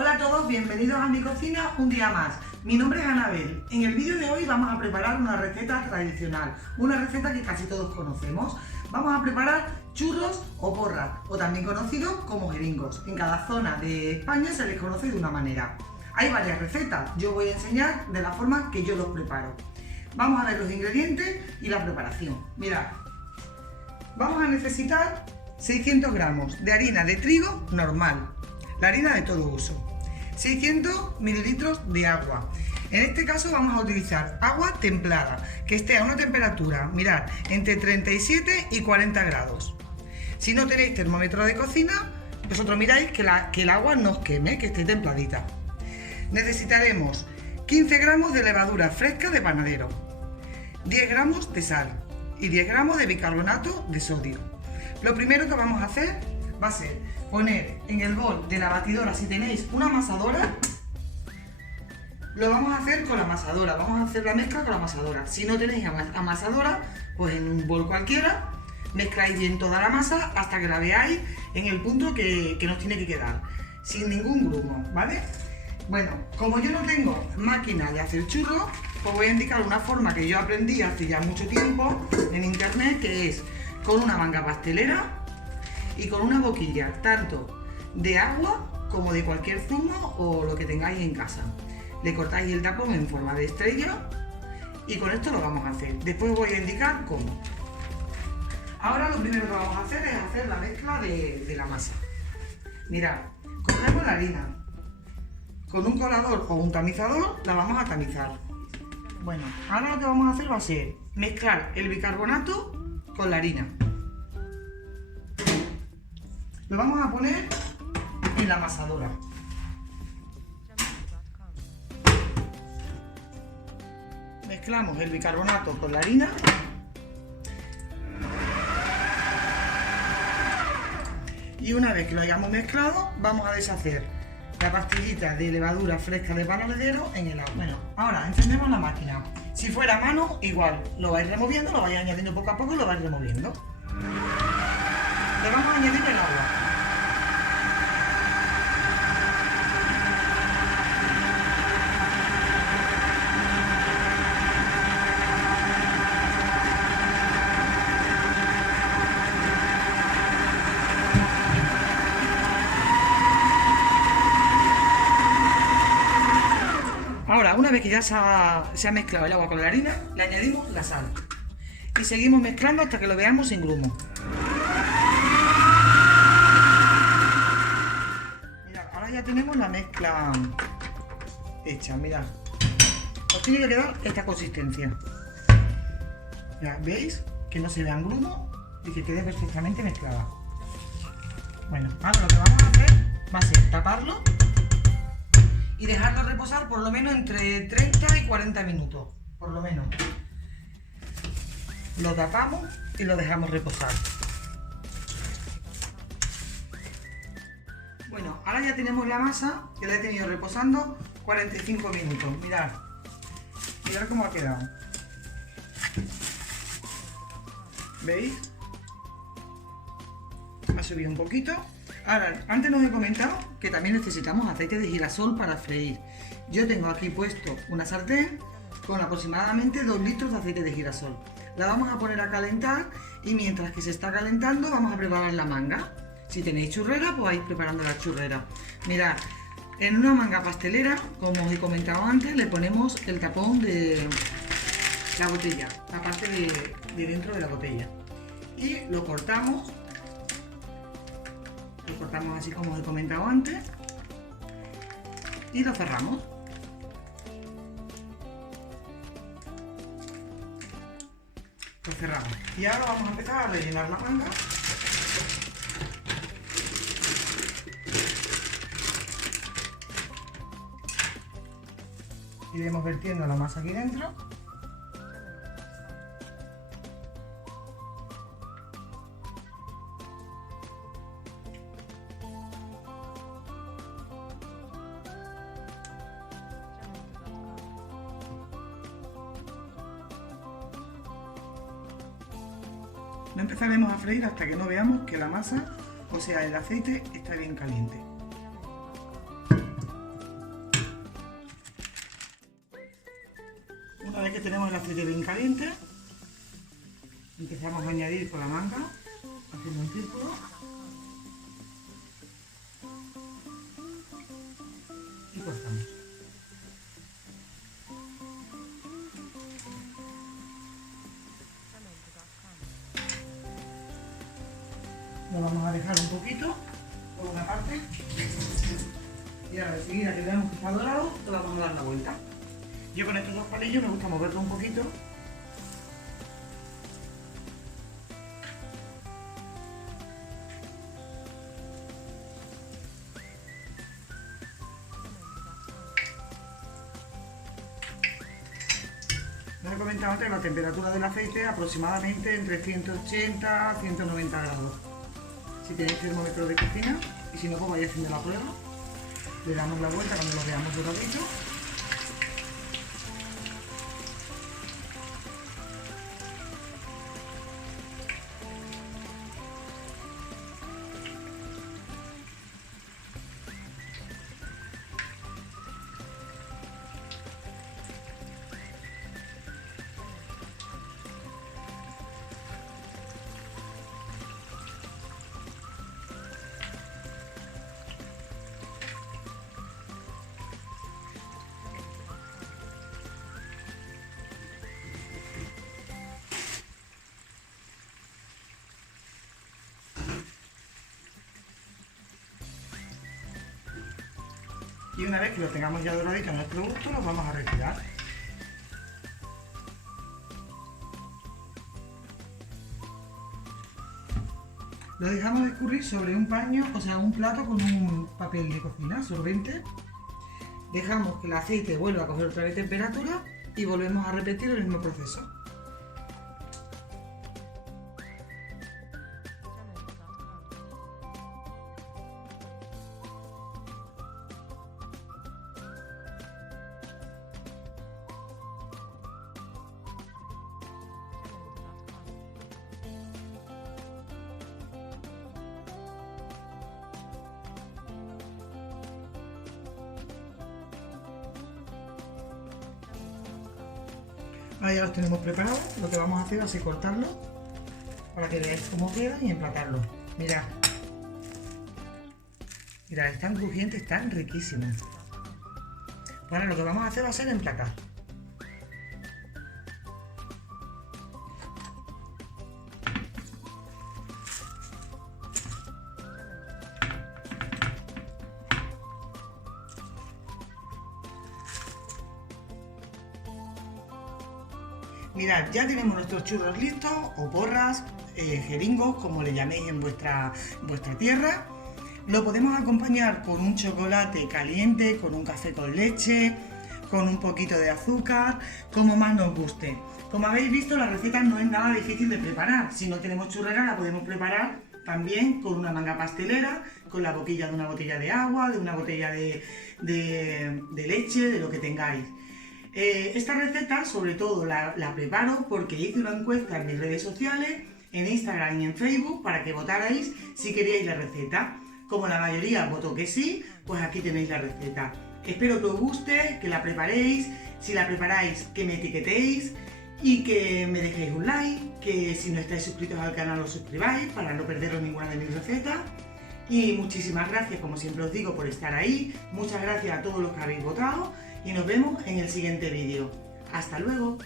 Hola a todos, bienvenidos a mi cocina un día más. Mi nombre es Anabel. En el vídeo de hoy vamos a preparar una receta tradicional, una receta que casi todos conocemos. Vamos a preparar churros o porras, o también conocidos como jeringos. En cada zona de España se les conoce de una manera. Hay varias recetas, yo voy a enseñar de la forma que yo los preparo. Vamos a ver los ingredientes y la preparación. Mirad, vamos a necesitar 600 gramos de harina de trigo normal, la harina de todo uso, 600 mililitros de agua. En este caso vamos a utilizar agua templada, que esté a una temperatura, mirad, entre 37 y 40 grados. Si no tenéis termómetro de cocina, vosotros miráis que el agua no os queme, que esté templadita. Necesitaremos 15 gramos de levadura fresca de panadero, 10 gramos de sal y 10 gramos de bicarbonato de sodio. Lo primero que vamos a hacer va a ser poner en el bol de la batidora, si tenéis una amasadora, lo vamos a hacer con la amasadora, vamos a hacer la mezcla con la amasadora. Si no tenéis amasadora, pues en un bol cualquiera, mezcláis bien toda la masa hasta que la veáis en el punto que nos tiene que quedar, sin ningún grumo, ¿vale? Bueno, como yo no tengo máquina de hacer churros, os voy a indicar una forma que yo aprendí hace ya mucho tiempo en internet, que es con una manga pastelera y con una boquilla, tanto de agua como de cualquier zumo o lo que tengáis en casa. Le cortáis el tapón en forma de estrella y con esto lo vamos a hacer. Después voy a indicar cómo. Ahora lo primero que vamos a hacer es hacer la mezcla de la masa. Mirad, cogemos la harina. Con un colador o un tamizador la vamos a tamizar. Bueno, ahora lo que vamos a hacer va a ser mezclar el bicarbonato con la harina. Lo vamos a poner en la amasadora. Mezclamos el bicarbonato con la harina. Y una vez que lo hayamos mezclado, vamos a deshacer la pastillita de levadura fresca de panadero en el agua. Bueno, ahora encendemos la máquina. Si fuera a mano, igual, lo vais removiendo, lo vais añadiendo poco a poco y lo vais removiendo. Le vamos a añadir el agua. Ahora, una vez que ya se ha mezclado el agua con la harina, le añadimos la sal. Y seguimos mezclando hasta que lo veamos sin grumo. Mirad, ahora ya tenemos la mezcla hecha, mirad. Os tiene que quedar esta consistencia. Mirad, ¿veis? Que no se vean grumos y que quede perfectamente mezclada. Bueno, ahora lo que vamos a hacer va a ser taparlo y dejarlo reposar por lo menos entre 30 y 40 minutos, por lo menos. Lo tapamos y lo dejamos reposar. Bueno, ahora ya tenemos la masa, que la he tenido reposando 45 minutos. Mirad, mirad cómo ha quedado. ¿Veis? Ha subido un poquito. Ahora, antes nos he comentado que también necesitamos aceite de girasol para freír. Yo tengo aquí puesto una sartén con aproximadamente 2 litros de aceite de girasol. La vamos a poner a calentar y mientras que se está calentando vamos a preparar la manga. Si tenéis churrera, pues vais preparando la churrera. Mirad, en una manga pastelera, como os he comentado antes, le ponemos el tapón de la botella, la parte de dentro de la botella. Y lo cortamos. Lo cortamos así como os he comentado antes y lo cerramos. Lo cerramos y ahora vamos a empezar a rellenar la manga. Iremos vertiendo la masa aquí dentro. No empezaremos a freír hasta que no veamos que la masa, o sea el aceite, está bien caliente. vez que tenemos el aceite bien caliente, empezamos a añadir con la manga, haciendo un círculo. Y cortamos. Lo vamos a dejar un poquito por una parte. Y ahora enseguida que veamos que está dorado, le vamos a dar la vuelta. Yo con estos dos palillos me gusta moverlo un poquito. Os he comentado antes la temperatura del aceite aproximadamente entre 180 y 190 grados. Si tenéis termómetro de cocina, y si no, pues vais haciendo la prueba. Le damos la vuelta cuando lo veamos doradito. Y una vez que lo tengamos ya doradito en nuestro gusto, lo vamos a retirar. Lo dejamos escurrir sobre un paño, o sea, un plato con un papel de cocina absorbente. Dejamos que el aceite vuelva a coger otra vez temperatura y volvemos a repetir el mismo proceso. Ahora ya los tenemos preparados. Lo que vamos a hacer va a ser cortarlo para que veáis cómo quedan y emplatarlo. Mirad. Mirad, están crujientes, están riquísimos. Ahora lo que vamos a hacer va a ser emplatar. Mirad, ya tenemos nuestros churros listos, o porras, jeringos, como le llaméis en vuestra tierra. Lo podemos acompañar con un chocolate caliente, con un café con leche, con un poquito de azúcar, como más nos guste. Como habéis visto, la receta no es nada difícil de preparar. Si no tenemos churrera, la podemos preparar también con una manga pastelera, con la boquilla de una botella de agua, de una botella de leche, de lo que tengáis. Esta receta sobre todo la preparo porque hice una encuesta en mis redes sociales, en Instagram y en Facebook, para que votarais si queríais la receta. Como la mayoría votó que sí, pues aquí tenéis la receta. Espero que os guste, que la preparéis. Si la preparáis, que me etiquetéis y que me dejéis un like, que si no estáis suscritos al canal os suscribáis para no perderos ninguna de mis recetas. Y muchísimas gracias, como siempre os digo, por estar ahí. Muchas gracias a todos los que habéis votado y nos vemos en el siguiente vídeo. ¡Hasta luego!